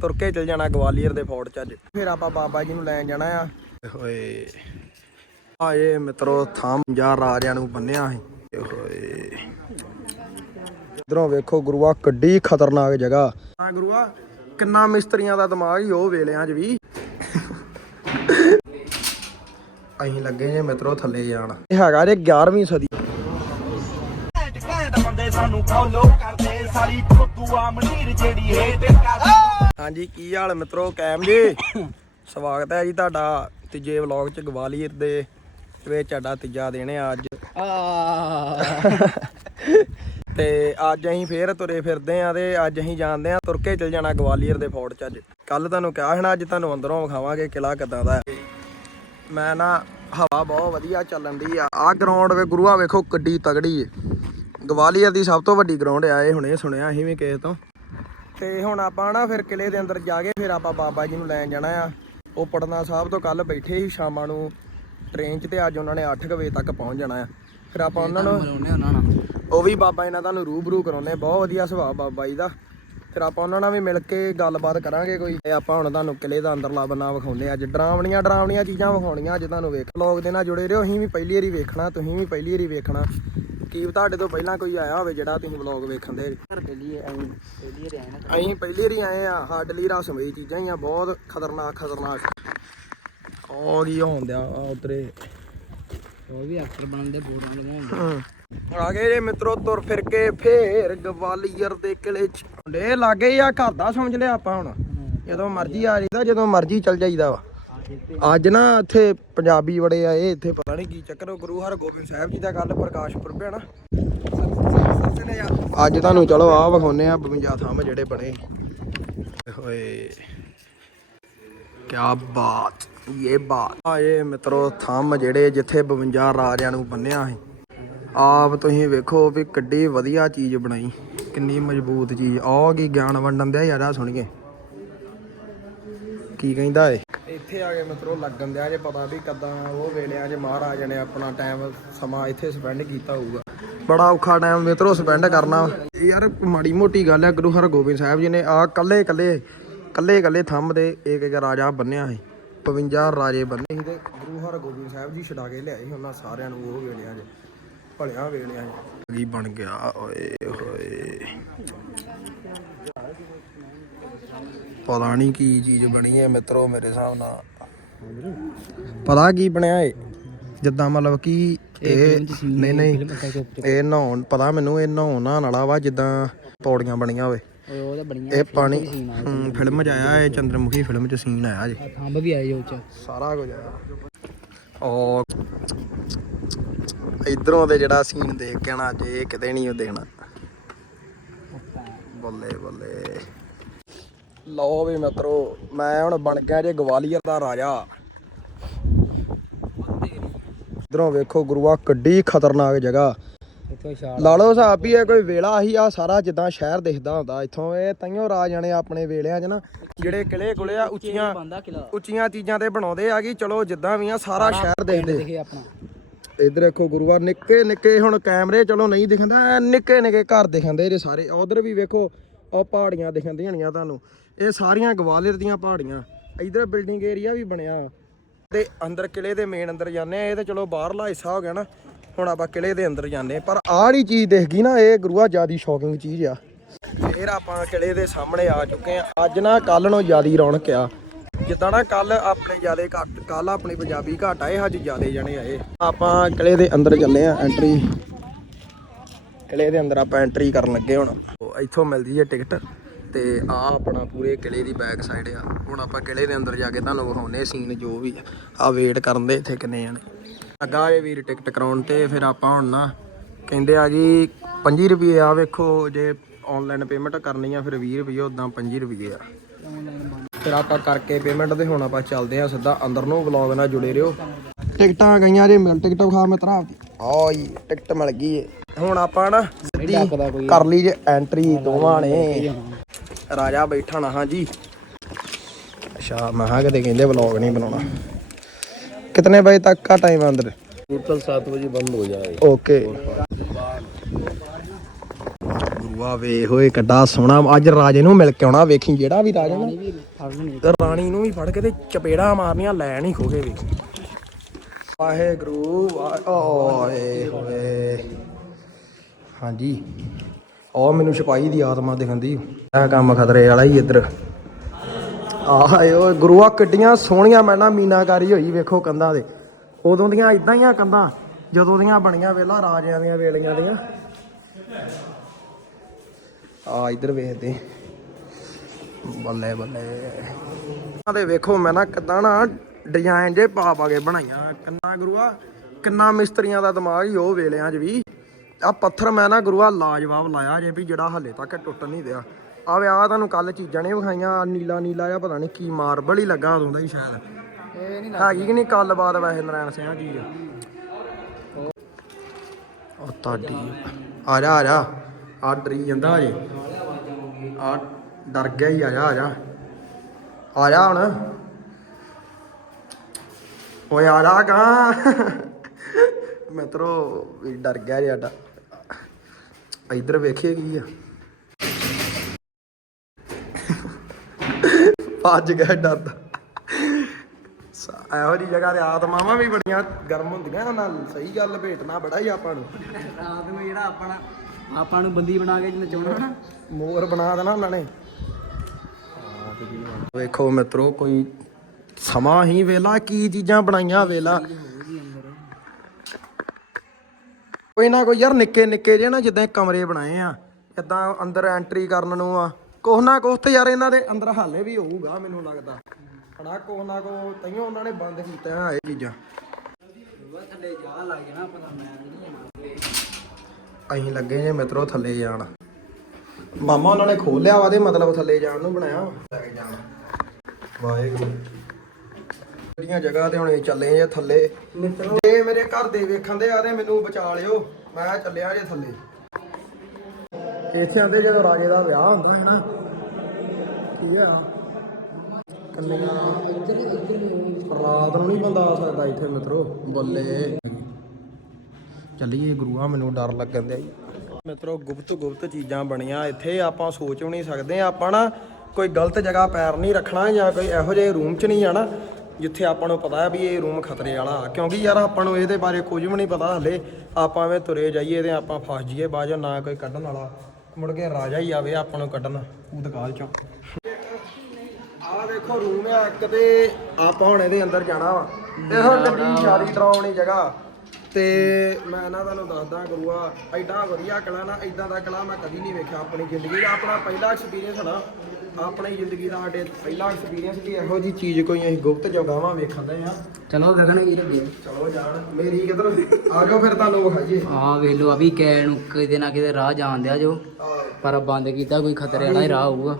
ਤੁਰ ਕੇ ਚਲ ਜਾਣਾ ਗਵਾਲੀਅਰ ਦੇ ਫੋਰਟ ਚ ਅੱਜ। ਫਿਰ ਆਪਾਂ ਬਾਬਾ ਜੀ ਨੂੰ ਲੈਣ ਜਾਣਾ ਆ। ਹੋਏ। ਆਏ ਮਿੱਤਰੋ ਥਾਮ ਜਾ ਰਾਜਿਆਂ ਨੂੰ ਬੰਨਿਆ ਸੀ ਹੋਏ। ਇਧਰੋਂ ਵੇਖੋ ਗੁਰੂਆ ਕੱਡੀ ਖਤਰਨਾਕ ਜਗ੍ਹਾ। ਆ ਗੁਰੂਆ ਕਿੰਨਾ ਮਿਸਤਰੀਆਂ ਦਾ ਦਿਮਾਗ ਹੀ ਉਹ ਵੇਲਿਆਂ 'ਚ ਵੀ। ਅਸੀਂ ਲੱਗੇ ਜੇ ਮਿੱਤਰੋ ਥੱਲੇ ਜਾਣ। ਇਹ ਹੈਗਾ ਜੇ 11ਵੀਂ ਸਦੀ। ਘੈਂਟ ਬੰਦੇ ਸਾਨੂੰ ਫੋਲੋ ਕਰਦੇ ਸਾਰੀ ਫੁੱਦੂ ਆ ਮੰਡੀਰ ਜਿਹੜੀ ਹੇਟ ਕਰਦੀ ਹਾਂਜੀ ਕੀ ਹਾਲ ਮਿੱਤਰੋ? ਕੈਮ ਜੀ? ਸਵਾਗਤ ਹੈ ਜੀ ਤੁਹਾਡਾ ਤੀਜੇ ਵਲੌਗ ਚ ਗਵਾਲੀਅਰ ਦੇ ਵਿੱਚ ਸਾਡਾ ਤੀਜਾ ਦਿਨ ਹੈ ਅੱਜ। ਤੇ ਅੱਜ ਅਸੀਂ ਫੇਰ ਤੁਰੇ ਫਿਰਦੇ ਆ ਤੇ ਅੱਜ ਅਸੀਂ ਜਾਂਦੇ ਆ ਤੁਰ ਕੇ ਚਲ ਜਾਣਾ ਗਵਾਲੀਅਰ ਦੇ ਫੋਰਟ ਚ ਅੱਜ। ਕੱਲ ਤੁਹਾਨੂੰ ਕਿਹਾ ਸੀ ਨਾ ਅੱਜ ਤੁਹਾਨੂੰ ਅੰਦਰੋਂ ਵਿਖਾਵਾਂਗੇ ਕਿਲਾ ਕਿੱਦਾਂ ਦਾ ਹੈ। ਮੈਂ ਨਾ ਹਵਾ ਬਹੁਤ ਵਧੀਆ ਚੱਲਣ ਦੀ ਆ। ਆ ਗਰਾਊਂਡ ਵੇ ਗੁਰੂਆ ਵੇਖੋ ਕਿੱਡੀ ਤਗੜੀ ਏ। ਗਵਾਲੀਅਰ ਦੀ ਸਭ ਤੋਂ ਵੱਡੀ ਗਰਾਊਂਡ ਆ ਇਹ ਹੁਣੇ ਸੁਣਿਆ ਅਸੀਂ ਵੀ ਕਿਸੇ ਤੋਂ। ਤੇ ਹੁਣ ਆਪਾਂ ਨਾ ਫਿਰ ਕਿਲੇ ਦੇ ਅੰਦਰ ਜਾ ਕੇ ਫਿਰ ਆਪਾਂ ਬਾਬਾ ਜੀ ਨੂੰ ਲੈਣ ਜਾਣਾ ਆ। ਉਹ ਪਟਨਾ ਸਾਹਿਬ ਤੋਂ ਕੱਲ ਬੈਠੇ ਸੀ ਸ਼ਾਮਾਂ ਨੂੰ। ਟ੍ਰੇਨ 'ਚ ਤੇ ਅੱਜ ਉਹਨਾਂ ਨੇ 8 ਵਜੇ ਤੱਕ ਪਹੁੰਚ ਜਾਣਾ ਆ। ਫਿਰ ਆਪਾਂ ਉਹਨਾਂ ਨੂੰ ਉਹ ਵੀ ਬਾਬਾ ਜੀ ਨਾਲ ਤੁਹਾਨੂੰ ਰੂਬਰੂ ਕਰਾਉਂਦੇ ਬਹੁਤ ਵਧੀਆ ਸੁਭਾਅ ਬਾਬਾ ਜੀ ਦਾ। ਫਿਰ ਆਪਾਂ ਉਹਨਾਂ ਨਾਲ ਵੀ ਮਿਲ ਕੇ ਗੱਲਬਾਤ ਕਰਾਂਗੇ ਕੋਈ। ਤੇ ਆਪਾਂ ਹੁਣ ਤੁਹਾਨੂੰ ਕਿਲੇ ਦਾ ਅੰਦਰਲਾ ਬੰਨਾ ਵਿਖਾਉਂਦੇ ਅੱਜ ਡਰਾਵਣੀਆਂ ਡਰਾਵਣੀਆਂ ਚੀਜ਼ਾਂ ਵਿਖਾਉਣੀਆਂ। ਅੱਜ ਤੁਹਾਨੂੰ ਵੇਖ ਲੋਕ ਦੇ ਨਾਲ ਜੁੜੇ ਰਹੋ। ਅਸੀਂ ਵੀ ਪਹਿਲੀ ਵਾਰੀ ਵੇਖਣਾ। ਤੁਸੀਂ ਵੀ ਪਹਿਲੀ ਵਾਰੀ ਵੇਖਣਾ। ਕੀ ਤੁਹਾਡੇ ਤੋਂ ਪਹਿਲਾਂ ਕੋਈ ਆਇਆ ਹੋਵੇ ਜਿਹੜਾ ਤੁਸੀਂ ਵਲੌਗ ਵੇਖਣ ਦੇ? ਅਸੀਂ ਪਹਿਲੀ ਵਾਰੀ ਆਏ ਆ ਸਾਡੇ ਲਈ ਰਸਮ ਇਹ ਚੀਜ਼ਾਂ ਹੀ ਆ ਬਹੁਤ ਖਤਰਨਾਕ ਖਤਰਨਾਕ। ਉਹ ਕੀ ਹੋਣ ਦਿਆ ਉਤਰੇ ਉਹ ਵੀ ਐਕਟਰ ਬਣਨ ਦੇ ਬੋਰਡਾਂ ਲਵਾਉਂਦੇ ਆ ਗਏ ਜੇ ਮਿੱਤਰੋ ਤੁਰ ਫਿਰ ਕੇ ਫੇਰ ਗਵਾਲੀਅਰ ਦੇ ਕਿਲੇ ਚ। ਡੇ ਲਾਗੇ ਆ ਘਰ ਦਾ ਸਮਝ ਲਿਆ ਆਪਾਂ ਹੁਣ। ਜਦੋਂ ਮਰਜ਼ੀ ਆ ਜਾਈਦਾ ਜਦੋਂ ਮਰਜ਼ੀ ਚੱਲ ਜਾਈਦਾ ਵਾ। ਅੱਜ ਨਾ ਇੱਥੇ ਪੰਜਾਬੀ ਬੜੇ ਆਏ, ਇੱਥੇ ਪਤਾ ਨਹੀਂ ਕੀ ਚੱਕਰ ਉਹ ਗੁਰੂ ਹਰਗੋਬਿੰਦ ਸਾਹਿਬ ਜੀ ਦਾ ਕੱਲ ਪ੍ਰਕਾਸ਼ ਪੁਰਬ ਹੈ ਨਾ ਅੱਜ ਤੁਹਾਨੂੰ ਚਲੋ ਆ ਵਿਖਾਉਨੇ ਆ 52 ਥੰਮ ਜਿਹੜੇ ਬਣੇ। ਹੋਏ ਕਿਆ ਬਾਤ, ਇਹ ਬਾਤ। ਆਏ ਮਿੱਤਰੋ, ਥੰਮ ਜਿਹੜੇ ਜਿੱਥੇ 52 ਰਾਜਿਆਂ ਨੂੰ ਬੰਨਿਆ ਸੀ। ਆਪ ਤੁਸੀਂ ਵੇਖੋ ਵੀ ਕਿੱਡੀ ਵਧੀਆ ਚੀਜ਼ ਬਣਾਈ, ਕਿੰਨੀ ਮਜ਼ਬੂਤ ਚੀਜ਼। ਆਹ ਕੀ ਗਿਆਨ ਵੰਡਣ ਦਿਆ ਯਾਰ ਆ ਸੁਣੀਏ ਕੀ ਕਹਿੰਦਾ ਏ? ਇੱਥੇ ਆ ਕੇ ਮਿੱਤਰੋ ਲੱਗਣ ਦਿਆ, ਜੇ ਪਤਾ ਵੀ ਕਦਾਂ ਉਹ ਵੇਲਿਆਂ 'ਚ ਮਹਾਰਾਜ ਨੇ ਆਪਣਾ ਟਾਈਮ ਸਮਾਂ ਇੱਥੇ ਸਪੈਂਡ ਕੀਤਾ ਹੋਊਗਾ। ਬੜਾ ਔਖਾ ਟਾਈਮ ਮਿੱਤਰੋ ਸਪੈਂਡ ਕਰਨਾ। ਯਾਰ ਮਾੜੀ ਮੋਟੀ ਗੱਲ ਹੈ ਗੁਰੂ ਹਰਗੋਬਿੰਦ ਸਾਹਿਬ ਜੀ ਨੇ ਆ ਕੱਲੇ ਕੱਲੇ ਕੱਲੇ ਕੱਲੇ ਥੰਮ ਦੇ ਇੱਕ ਇੱਕ ਰਾਜਾ ਬੰਨਿਆ ਸੀ 52 ਰਾਜੇ ਬੰਨੇ ਸੀ ਤੇ ਗੁਰੂ ਹਰਗੋਬਿੰਦ ਸਾਹਿਬ ਜੀ ਛਡਾ ਕੇ ਲਿਆਏ ਸੀ ਉਹਨਾਂ ਸਾਰਿਆਂ ਨੂੰ ਉਹ ਵੇਲਿਆਂ 'ਚ ਭਲਿਆਂ ਵੇਲਿਆਂ 'ਚ ਕੀ ਬਣ ਗਿਆ, ਓਏ ਹੋਏ। ਪਤਾ ਨਹੀਂ ਕੀ ਚੀਜ਼ ਬਣੀ ਹੈ ਮਿੱਤਰੋ ਮੇਰੇ ਹਿਸਾਬ ਨਾਲ। ਪਤਾ ਕੀ ਬਣਿਆ ਏ? ਜਿੱਦਾਂ ਮਤਲਬ ਕਿ ਇਹ ਨਹੀਂ ਨਹੀਂ। ਇਹ ਨਹਾਉਣ ਪਤਾ ਮੈਨੂੰ ਇਹ ਨਹਾਉਣ ਵਾਲਾ ਵਾ ਜਿੱਦਾਂ ਪੌੜੀਆਂ ਬਣੀਆਂ ਹੋਵੇ ਇਹ ਪਾਣੀ ਫਿਲਮ 'ਚ ਆਇਆ ਇਹ ਚੰਦਰਮੁਖੀ ਫਿਲਮ 'ਚ ਸੀਨ ਆਇਆ ਜੀ। ਥੰਬ ਵੀ ਆਏ ਉਹ ਚ। ਸਾਰਾ ਕੁਝ ਆਇਆ। ਉਹ ਇਧਰੋਂ ਦੇ ਜਿਹੜਾ ਸੀਨ ਦੇਖ ਕੇ ਨਾ ਜੇ ਕਿਤੇ ਨਹੀਂ ਉਹ ਦੇਖਣਾ ਬੱਲੇ ਬੱਲੇ। ਲਓ ਵੀ ਮਿੱਤਰੋ ਮੈਂ ਹੁਣ ਬਣ ਗਿਆ ਜੇ ਗਵਾਲੀਅਰ ਦਾ ਰਾਜਾ। ਇਧਰੋਂ ਵੇਖੋ ਗੁਰੂਆ ਕਿੱਡੀ ਖਤਰਨਾਕ ਜਗ੍ਹਾ। ਲਾ ਲਓ ਹਿਸਾਬ ਵੀ ਇਹ ਕੋਈ ਵੇਲਾ ਹੀ ਆ ਸਾਰਾ ਜਿੱਦਾਂ ਸ਼ਹਿਰ ਦਿਖਦਾ ਹੁੰਦਾ। ਇੱਥੋਂ ਇਹ ਤਾਈਓ ਰਾਜ ਜਾਣੇ ਆਪਣੇ ਵੇਲਿਆਂ 'ਚ ਨਾ ਜਿਹੜੇ ਕਿਲੇ ਕੁਲੇ ਆ ਉੱਚੀਆਂ ਉੱਚੀਆਂ ਚੀਜ਼ਾਂ ਤੇ ਬਣਾਉਂਦੇ ਆ ਕਿ ਚਲੋ ਜਿੱਦਾਂ ਵੀ ਆ ਸਾਰਾ ਸ਼ਹਿਰ ਦੇਖਦੇ। ਦੇਖੇ ਆਪਣਾ ਇਧਰ ਦੇਖੋ ਗੁਰੂਆ ਨਿੱਕੇ ਨਿੱਕੇ ਹੁਣ ਕੈਮਰੇ, ਚਲੋ ਨਹੀਂ ਦਿਖਦਾ ਨਿੱਕੇ ਨਿੱਕੇ ਘਰ ਦਿਖਾਂਦੇ ਜੇ ਸਾਰੇ। ਉਧਰ ਵੀ ਵੇਖੋ ਉਹ ਪਹਾੜੀਆਂ ਦਿਖਾਂਦੀਆਂ ਹੋਣੀਆਂ ਤੁਹਾਨੂੰ। ਇਹ ਸਾਰੀਆਂ ਗਵਾਲੀਅਰ ਦੀਆਂ ਪਹਾੜੀਆਂ। ਇਧਰ ਬਿਲਡਿੰਗ ਏਰੀਆ ਵੀ ਬਣਿਆ। ਵਾ। ਤੇ ਅੰਦਰ ਕਿਲੇ ਦੇ ਮੇਨ ਅੰਦਰ ਜਾਂਦੇ ਆ, ਇਹ ਤਾਂ ਚਲੋ ਬਾਹਰਲਾ ਹਿੱਸਾ ਹੋ ਗਿਆ ਨਾ। ਹੁਣ ਆਪਾਂ ਕਿਲੇ ਦੇ ਅੰਦਰ ਜਾਂਦੇ ਆ। ਪਰ ਆਹ ਵਾਲੀ ਚੀਜ਼ ਦੇਖ ਗਈ ਨਾ, ਇਹ ਗੁਰੂਆ ਜਿਆਦੀ ਸ਼ੌਕਿੰਗ ਚੀਜ਼ ਆ। ਫੇਰ ਆਪਾਂ ਕਿਲੇ ਦੇ ਸਾਹਮਣੇ ਆ ਚੁੱਕੇ ਆ। ਅੱਜ ਨਾ ਕੱਲ ਨੂੰ ਜਿਆਦੀ ਰੌਣਕ ਆ। ਜਿੱਦਾਂ ਨਾ ਕੱਲ ਆਪਣੇ ਜਿਆਦੇ ਘੱਟ ਕੱਲ ਆਪਣੀ ਪੰਜਾਬੀ ਘੱਟ ਆਏ, ਅੱਜ ਜਿਆਦੇ ਜਣੇ ਆਏ। ਆਪਾਂ ਕਿਲੇ ਦੇ ਅੰਦਰ ਚੱਲੇ ਆ ਐਂਟਰੀ ਕਿਲੇ ਦੇ ਅੰਦਰ ਆਪਾਂ ਐਂਟਰੀ ਕਰਨ ਲੱਗੇ ਹੁਣ। ਇੱਥੋਂ ਮਿਲਦੀ ਹੈ ਟਿਕਟ, ਤੇ ਆ ਆਪਣਾ ਪੂਰੇ ਕਿਲੇ ਦੀ ਬੈਕ ਸਾਈਡ ਆ। ਹੁਣ ਆਪਾਂ ਕਿਲੇ ਦੇ ਅੰਦਰ ਜਾ ਕੇ ਤੁਹਾਨੂੰ ਵਿਖਾਉਨੇ ਸੀਨ ਜੋ ਵੀ ਆ। ਵੇਟ ਕਰਨ ਦੇ ਇੱਥੇ ਕਿੰਨੇ ਜਣੇ। ਲੱਗਾ ਇਹ ਵੀਰ ਟਿਕਟ ਕਰਾਉਣ ਤੇ, ਫਿਰ ਆਪਾਂ ਹੁਣ ਨਾ ਕਹਿੰਦੇ ਆ ਜੀ 25 ਰੁਪਏ ਆ, ਵੇਖੋ ਜੇ ਆਨਲਾਈਨ ਪੇਮੈਂਟ ਕਰਨੀ ਆ, ਫਿਰ 20 ਰੁਪਏ ਉਦਾਂ 25 ਰੁਪਏ ਆ। ਫਿਰ ਆਪਾਂ ਕਰਕੇ ਪੇਮੈਂਟ ਤੇ ਹੁਣ ਆਪਾਂ ਚੱਲਦੇ ਆ ਸਿੱਧਾ ਅੰਦਰ ਨੂੰ ਵਲੌਗ ਨਾਲ ਜੁੜੇ ਰਹੋ। ਟਿਕਟਾਂ ਆ ਗਈਆਂ ਜੇ ਮਿਲ ਟਿਕਟ ਖਾ ਮਿੱਤਰਾ ਓਏ ਟਿਕਟ ਮਿਲ ਗਈ ਏ। ਹੁਣ ਆਪਾਂ ਨਾ ਸਿੱਧੀ ਕਰ ਲਈ ਜੇ ਐਂਟਰੀ ਦੋਵਾਂ ਨੇ। ਰਾਜਾ ਬੈਠਾ ਨਾ ਹਾਂ ਜੀ। ਅੱਛਾ ਮਹਾ ਕਿਤੇ ਕਹਿੰਦੇ ਵਲੌਗ ਨਹੀਂ ਬਣਾਉਣਾ। ਕਿਤਨੇ ਵਜੇ ਤੱਕ ਦਾ ਟਾਈਮ ਅੰਦਰ? ਟੋਟਲ 7 ਵਜੇ ਬੰਦ ਹੋ ਜਾਏਗਾ ਓਕੇ ਗੁਰੂਆ ਵੇ ਹੋਏ ਕੱਡਾ ਸੋਹਣਾ। ਅੱਜ ਰਾਜੇ ਨੂੰ ਮਿਲ ਕੇ ਆਉਣਾ ਵੇਖੀ ਜਿਹੜਾ ਵੀ ਰਾਜਾ ਨਾ। ਰਾਣੀ ਨੂੰ ਵੀ ਫੜ ਕੇ ਤੇ ਚਪੇੜਾ ਮਾਰਨੀਆਂ, ਲੈਣ ਨਹੀਂ ਖੋਗੇ ਵੇਖੀ। ਵਾਹਿਗੁਰੂ ਓਏ ਹੋਏ। ਹਾਂਜੀ। ਉਹ ਮੈਨੂੰ ਸਿਪਾਹੀ ਦੀ ਆਤਮਾ ਦਿਖਾਉਂਦੀ ਇਹ ਕੰਮ ਖਤਰੇ ਵਾਲਾ ਹੀ ਇੱਧਰ। ਆਏ ਓਏ ਗੁਰੂਆ ਕਿੱਡੀਆਂ ਸੋਹਣੀਆਂ ਮੈਂ ਮੀਨਾਕਾਰੀ ਹੋਈ ਵੇਖੋ ਕੰਧਾਂ ਦੇ ਉਦੋਂ ਦੀਆਂ ਇਦਾਂ ਹੀ ਆ ਕੰਧਾਂ, ਜਦੋਂ ਦੀਆਂ ਬਣੀਆਂ ਵੇਲਾ ਰਾਜਿਆਂ ਦੀਆਂ ਵੇਲੀਆਂ ਦੀਆਂ। ਆ ਇੱਧਰ ਵੇਖਦੇ। ਬੱਲੇ ਬੱਲੇ। ਆ ਦੇ ਵੇਖੋ ਮੈਂ ਨਾ ਕਿਦਾਂ ਨਾ ਡਿਜ਼ਾਈਨ ਜੇ ਪਾ ਪਾ ਕੇ ਬਣਾਈਆਂ। ਕਿੰਨਾ ਗੁਰੂਆ ਕਿੰਨਾ ਮਿਸਤਰੀਆਂ ਦਾ ਦਿਮਾਗ ਹੀ ਉਹ ਵੇਲਿਆਂ 'ਚ ਵੀ। ਆ ਪੱਥਰ ਮੈਂ ਨਾ ਗੁਰੂਆ ਲਾਜਵਾਬ ਲਾਇਆ ਜੇ ਵੀ ਜਿਹੜਾ ਹੱਲੇ ਤੱਕ ਟੁੱਟ ਨਹੀਂ ਦਿਆ ਆ ਵੇ ਆ ਤੁਹਾਨੂੰ ਕੱਲ ਚੀਜ਼ਾਂ ਨਹੀਂ ਵਿਖਾਈਆਂ ਨੀਲਾ ਨੀਲਾ ਜਿਹਾ ਪਤਾ ਨਹੀਂ ਕੀ ਮਾਰਬਲ ਹੀ ਲੱਗਾ ਉਦੋਂ ਦਾ ਹੀ ਸ਼ਾਇਦ। ਇਹ ਨਹੀਂ ਹੈਗੀ ਕਿ ਨਹੀਂ ਕੱਲ ਬਾਤ ਵੈਸੇ ਨਰਾਇਣ ਸਿੰਘ ਚੀਜ਼ ਉਹ ਤੁਹਾਡੀ ਆ ਜਾ ਆ ਜਾ। ਆ ਡਰੀ ਜਾਂਦਾ ਅਜੇ ਆ ਡਰ ਗਿਆ ਹੀ ਆ ਜਾ ਆ ਜਾ। ਆ ਜਾ ਹੁਣ। ਓਏ ਆ ਜਾ ਕਾਂ। ਮਿੱਤਰੋ ਵੀ ਡਰ ਗਿਆ ਜ਼ਿਆਦਾ ਇੱਧਰ ਵੇਖੀਏ ਕੀ ਆ। ਭੱਜ ਗਿਆ ਡਰਦਾ ਇਹੋ ਜੀ ਜਗ੍ਹਾ ਤੇ ਆਤਮਾਵਾਂ ਵੀ ਬੜੀਆਂ ਗਰਮ ਹੁੰਦੀਆਂ ਨਾਲ। ਸਹੀ ਗੱਲ ਭੇਟਣਾ ਬੜਾ ਹੀ ਆਪਾਂ ਨੂੰ। ਰਾਤ ਨੂੰ ਜਿਹੜਾ ਆਪਣਾ ਆਪਾਂ ਨੂੰ ਬੰਦੀ ਬਣਾ ਕੇ ਨਚਾਉਣਾ ਨਾ। ਮੋਰ ਬਣਾ ਦੇਣਾ ਉਹਨਾਂ ਨੇ। ਵੇਖੋ ਮਿੱਤਰੋ, ਕੋਈ ਸਮਾਂ ਹੀ ਵੇਲਾ, ਕੀ ਚੀਜ਼ਾਂ ਬਣਾਈਆਂ ਵੇਲਾ। ਕੋਈ ਨਾ ਕੋਈ ਯਾਰ, ਨਿੱਕੇ ਨਿੱਕੇ ਜਿਹੇ ਨਾ, ਜਿੱਦਾਂ ਕਮਰੇ ਬਣਾਏ ਆ ਇਦਾਂ ਅੰਦਰ ਐਂਟਰੀ ਕਰਨ ਨੂੰ ਆ। ਕੁਛ ਨਾ ਕੁਛ ਤੇ ਯਾਰ ਇਹਨਾਂ ਦੇ ਅੰਦਰ ਹਾਲੇ ਵੀ ਹੋਊਗਾ, ਮੈਨੂੰ ਲੱਗਦਾ। ਹਣਾ ਕੁਛ ਨਾ ਕੋ ਤਈਓ ਉਹਨਾਂ ਨੇ ਬੰਦ ਕੀਤਾ ਹੈ ਇਹ ਚੀਜ਼ਾਂ। ਥੱਲੇ ਜਾ ਲੱਗ ਜਾਣਾ ਪਤਾ ਮੈਂ ਨਹੀਂ ਅਸੀਂ ਲੱਗੇ ਜੇ ਮਿੱਤਰੋ, ਥੱਲੇ ਜਾਣ। ਮਾਮਾ ਉਹਨਾਂ ਨੇ ਖੋਲਿਆ ਵਾ ਤੇ ਮਤਲਬ ਥੱਲੇ ਜਾਣ ਨੂੰ ਬਣਾਇਆ ਵਾ। ਲੈ ਕੇ ਜਾਣ ਵਾਹਿਗੁਰੂ। ਜਿਹੜੀਆਂ ਜਗ੍ਹਾ ਤੇ ਹੁਣ ਅਸੀਂ ਚੱਲੇ ਜੇ ਥੱਲੇ। ਮਿੱਤਰੋ। ਜੇ ਮੇਰੇ ਘਰ ਦੇ ਵੇਖਣ ਦੇ ਆ ਤੇ ਮੈਨੂੰ ਬਚਾ ਲਿਓ। ਮੈਂ ਚੱਲਿਆ ਜੇ ਥੱਲੇ। ਇੱਥੇ ਆਂਦੇ ਜਦੋਂ ਰਾਜੇ ਦਾ ਵਿਆਹ ਹੁੰਦਾ ਹੈ ਨਾ ਕੀ ਆ। ਕੰਨੀਆਂ ਰਾਤ ਨੂੰ ਨਹੀਂ ਬੰਦਾ ਆ ਸਕਦਾ ਇੱਥੇ ਮਿੱਤਰੋ। ਬੱਲੇ। ਚੱਲੀਏ ਗੁਰੂਆ ਮੈਨੂੰ ਡਰ ਲੱਗਣ ਦਿਆ ਜੀ। ਮਿੱਤਰੋ, ਗੁਪਤ ਗੁਪਤ ਚੀਜ਼ਾਂ ਬਣੀਆਂ। ਇੱਥੇ ਆਪਾਂ ਸੋਚ ਵੀ ਨਹੀਂ ਸਕਦੇ। ਆਪਾਂ ਨਾ ਕੋਈ ਗਲਤ ਜਗ੍ਹਾ ਪੈਰ ਨਹੀਂ ਰੱਖਣਾ ਜਾਂ ਕੋਈ ਇਹੋ ਜਿਹੇ ਰੂਮ 'ਚ ਨਹੀਂ ਜਾਣਾ, ਜਿੱਥੇ ਆਪਾਂ ਨੂੰ ਪਤਾ ਹੈ ਵੀ ਇਹ ਰੂਮ ਖਤਰੇ ਵਾਲਾ ਕਿਉਂਕਿ ਯਾਰ ਆਪਾਂ ਨੂੰ ਇਹਦੇ ਬਾਰੇ ਕੁਝ ਵੀ ਨਹੀਂ ਪਤਾ ਹਲੇ। ਆਪਾਂ ਐਵੇਂ ਤੁਰੇ ਜਾਈਏ ਤੇ ਆਪਾਂ ਫਸ ਜਾਈਏ ਬਾਜੋ ਨਾ ਕੋਈ ਕੱਢਣ ਵਾਲਾ। ਮੁੜ ਕੇ ਰਾਜਾ ਹੀ ਆਵੇ ਆਪਾਂ ਨੂੰ ਕੱਢਣ ਉਦਕਾਲ ਚੋਂ। ਆ ਵੇਖੋ ਰੂਮ ਆ, ਇੱਕ ਤੇ ਆਪਾਂ ਹੁਣ ਇਹਦੇ ਅੰਦਰ ਜਾਣਾ ਵਾ। ਇਹੋ ਗੱਡੀ ਸ਼ਾਰੀ ਡਰਾਉਣੀ ਜਗ੍ਹਾ। ਤੇ ਮੈਂ ਨਾ ਤੁਹਾਨੂੰ ਦੱਸਦਾ ਗੁਰੂਆ ਐਡਾ ਵਧੀਆ ਕਲਾ ਨਾ ਐਦਾਂ ਦਾ ਕਲਾ ਮੈਂ ਕਦੀ ਨਹੀਂ ਵੇਖਿਆ ਆਪਣੀ ਜ਼ਿੰਦਗੀ ਦਾ। ਆਪਣਾ ਪਹਿਲਾ ਐਕਸਪੀਰੀਅੰਸ ਹਨਾ ਆਪਣੀ ਜ਼ਿੰਦਗੀ ਦਾ ਸਾਡੇ ਪਹਿਲਾ ਐਕਸਪੀਰੀਅੰਸ ਕਿ ਇਹੋ ਜੀ ਚੀਜ਼ ਕੋਈ ਅਸੀਂ ਗੁਪਤ ਜਗ੍ਹਾਵਾਂ ਵੇਖਣ ਦੇ ਆ ਚਲੋ ਗਗਨ ਵੀਰ ਅੱਗੇ। ਚਲੋ ਜਾਣ। ਮੇਰੀ ਕਿਧਰ ਆ ਜਾਓ ਫਿਰ ਤੁਹਾਨੂੰ ਵਿਖਾਈਏ। ਆ ਵੇਖ ਲਓ ਅਭੀ ਕੈ ਨੂੰ ਕਿਤੇ ਨਾ ਕਿਤੇ ਰਾਹ ਜਾਣ ਦਿਆ ਜੋ। ਪਰ ਬੰਦ ਕੀਤਾ ਕੋਈ ਖਤਰੇ ਵਾਲਾ ਹੀ ਰਾਹ ਹੋਊਗਾ।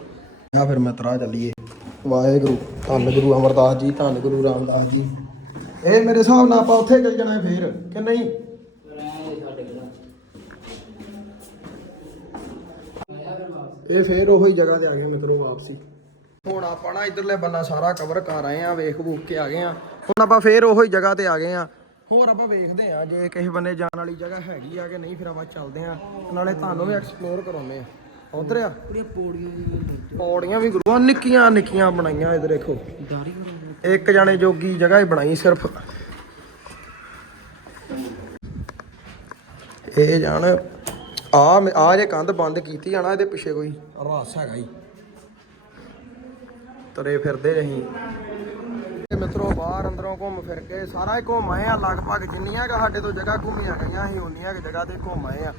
ਜਾਂ ਫਿਰ ਮੈਂ ਤਰਾ ਚੱਲੀਏ। ਵਾਹਿਗੁਰੂ ਧੰਨ ਗੁਰੂ ਅਮਰਦਾਸ ਜੀ ਧੰਨ ਗੁਰੂ ਰਾਮਦਾਸ ਜੀ। ਇਹ ਮੇਰੇ ਹਿਸਾਬ ਨਾਲ ਆਪਾਂ ਉੱਥੇ ਚੱਲ ਜਾਣਾ ਫੇਰ ਕਿ ਨਹੀਂ? ਇਹ ਫੇਰ ਉਹੀ ਜਗ੍ਹਾ ਤੇ ਆ ਗਏ ਮਿੱਤਰੋ ਵਾਪਸੀ। ਹੁਣ ਆਪਾਂ ਨਾ ਇਧਰਲੇ ਬੰਨਾ ਸਾਰਾ ਕਵਰ ਕਰ ਆਏ ਆ ਵੇਖ ਵੂਖ ਕੇ ਆ ਗਏ ਆ। ਹੁਣ ਆਪਾਂ ਫੇਰ ਉਹੀ ਜਗ੍ਹਾ ਤੇ ਆ ਗਏ ਆ। ਹੋਰ ਆਪਾਂ ਵੇਖਦੇ ਆ ਜੇ ਕਿਸੇ ਬੰਨੇ ਜਾਣ ਵਾਲੀ ਜਗ੍ਹਾ ਹੈਗੀ ਆ ਕਿ ਨਹੀਂ ਫਿਰ ਆਪਾਂ ਚੱਲਦੇ ਆ। ਨਾਲੇ ਤੁਹਾਨੂੰ ਵੀ ਐਕਸਪਲੋਰ ਕਰਾਉਂਦੇ ਆ। ਉਧਰ ਆ? ਪੌੜੀਆਂ ਵੀ ਗੁਰੂਆਂ ਨਿੱਕੀਆਂ ਨਿੱਕੀਆਂ ਬਣਾਈਆਂ ਇਧਰ ਦੇਖੋ। ਦਾਰੀ ਇੱਕ ਜਾਣੇ ਜੋਗੀ ਜਗ੍ਹਾ ਹੀ ਬਣਾਈ ਸਿਰਫ। ਇਹ ਜਾਣ, ਆ ਆ ਜੇ ਕੰਧ ਬੰਦ ਕੀਤੀ ਜਾਣਾ ਇਹਦੇ ਪਿੱਛੇ ਕੋਈ ਰਸ ਹੈਗਾ ਹੀ ਤੁਰੇ ਫਿਰਦੇ ਅਸੀਂ। ਮਿੱਤਰੋ ਬਾਹਰ ਅੰਦਰੋਂ ਘੁੰਮ ਫਿਰ ਕੇ ਸਾਰਾ ਹੀ ਘੁੰਮ ਆ, ਲਗਭਗ ਜਿੰਨੀਆਂ ਕਿ ਸਾਡੇ ਤੋਂ ਜਗ੍ਹਾ ਘੁੰਮੀਆਂ ਗਈਆਂ ਅਸੀਂ ਉਨੀਆਂ ਕਿ ਜਗ੍ਹਾ ਤੇ ਘੁੰਮਾਏ ਆ।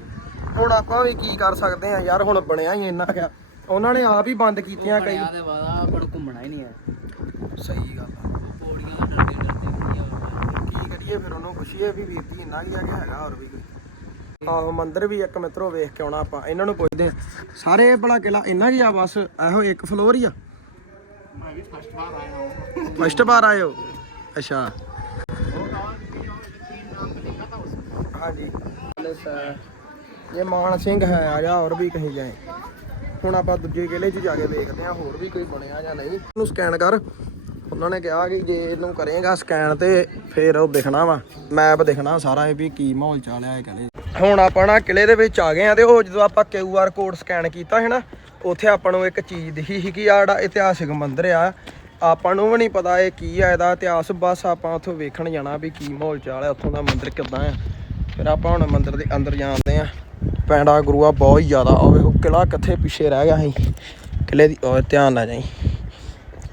ਹੁਣ ਆਪਾਂ ਵੀ ਕੀ ਕਰ ਸਕਦੇ ਆ ਯਾਰ, ਹੁਣ ਬਣਿਆ ਹੀ ਇੰਨਾ ਗਿਆ ਉਹਨਾਂ ਨੇ ਆਪ ਹੀ ਬੰਦ ਕੀਤੀਆਂ ਕਈ। ਘੁੰਮਣਾ ਹੀ ਨਹੀਂ ਹੈ। ਸਹੀ ਗੱਲ ਆ। ਪੌੜੀਆਂ ਡਰਦੇ ਡਰਦੇ ਵਧੀਆ ਕੀ ਕਰੀਏ ਫਿਰ ਉਹਨੂੰ ਪੁੱਛੀਏ ਵੀ ਵੀਰ ਜੀ ਇੰਨਾ ਕੀ ਆ ਕਿ ਹੈਗਾ ਹੋਰ ਵੀ ਕੋਈ। ਆਹੋ ਮੰਦਿਰ ਵੀ ਇੱਕ ਮਿੱਤਰੋ ਵੇਖ ਕੇ ਆਉਣਾ ਆਪਾਂ ਇਹਨਾਂ ਨੂੰ ਪੁੱਛਦੇ ਹਾਂ। ਸਾਰੇ ਭਲਾ ਕਿਲਾ ਇੰਨਾ ਕੀ ਆ ਬਸ ਇਹੋ ਇੱਕ ਫਲੋਰ ਹੀ ਆ। ਫਸਟ ਵਾਰ ਆਏ ਹੋ? ਅੱਛਾ। ਹਾਂਜੀ। ਇਹ ਮਾਨ ਸਿੰਘ ਹੈ ਆ ਜਾ ਹੋਰ ਵੀ ਕਹੀਂ ਜਾਏ। ਹੁਣ ਆਪਾਂ ਦੂਜੇ ਕਿਲੇ 'ਚ ਜਾ ਕੇ ਵੇਖਦੇ ਆ ਹੋਰ ਵੀ ਕੋਈ ਬਣਿਆ ਜਾਂ ਨਹੀਂ। ਇਹਨੂੰ ਸਕੈਨ ਕਰ। ਉਹਨਾਂ ਨੇ ਕਿਹਾ ਕਿ ਜੇ ਇਹਨੂੰ ਕਰੇਗਾ ਸਕੈਨ ਤੇ ਫਿਰ ਉਹ ਦਿਖਣਾ ਵਾ। ਮੈਪ ਦਿਖਣਾ ਸਾਰਾ ਇਹ ਵੀ ਕੀ ਮਾਹੌਲ ਚਾਲਿਆ ਇਹ ਕਹਿੰਦੇ ਹੁਣ ਆਪਾਂ ਨਾ ਕਿਲੇ ਦੇ ਵਿੱਚ ਆ ਗਏ ਆ ਤੇ ਉਹ ਜਦੋਂ ਆਪਾਂ QR ਕੋਡ ਸਕੈਨ ਕੀਤਾ ਹੈ ਨਾ, ਉੱਥੇ ਆਪਾਂ ਨੂੰ ਇੱਕ ਚੀਜ਼ ਦਿਖੀ ਸੀ ਕਿ ਆ ਜਿਹੜਾ ਇਤਿਹਾਸਿਕ ਮੰਦਿਰ ਆ, ਆਪਾਂ ਨੂੰ ਵੀ ਨਹੀਂ ਪਤਾ ਇਹ ਕੀ ਆ, ਇਹਦਾ ਇਤਿਹਾਸ ਬਸ ਆਪਾਂ ਉੱਥੋਂ ਵੇਖਣ ਜਾਣਾ ਵੀ ਕੀ ਮਾਹੌਲ ਚਾਲ ਹੈ ਉੱਥੋਂ ਦਾ ਮੰਦਿਰ ਕਿੱਦਾਂ ਆ। ਫਿਰ ਆਪਾਂ ਹੁਣ ਮੰਦਿਰ ਦੇ ਅੰਦਰ ਜਾਂਦੇ ਆ ਪੈਂਡਾ ਗੁਰੂਆ ਬਹੁਤ ਜ਼ਿਆਦਾ ਉਹ ਵੇਖੋ ਕਿਲਾ ਕਿੱਥੇ ਪਿੱਛੇ ਰਹਿ ਗਿਆ ਸੀ ਕਿਲੇ ਦੀ ਉਹ ਧਿਆਨ ਨਾਲ ਜਾਈ।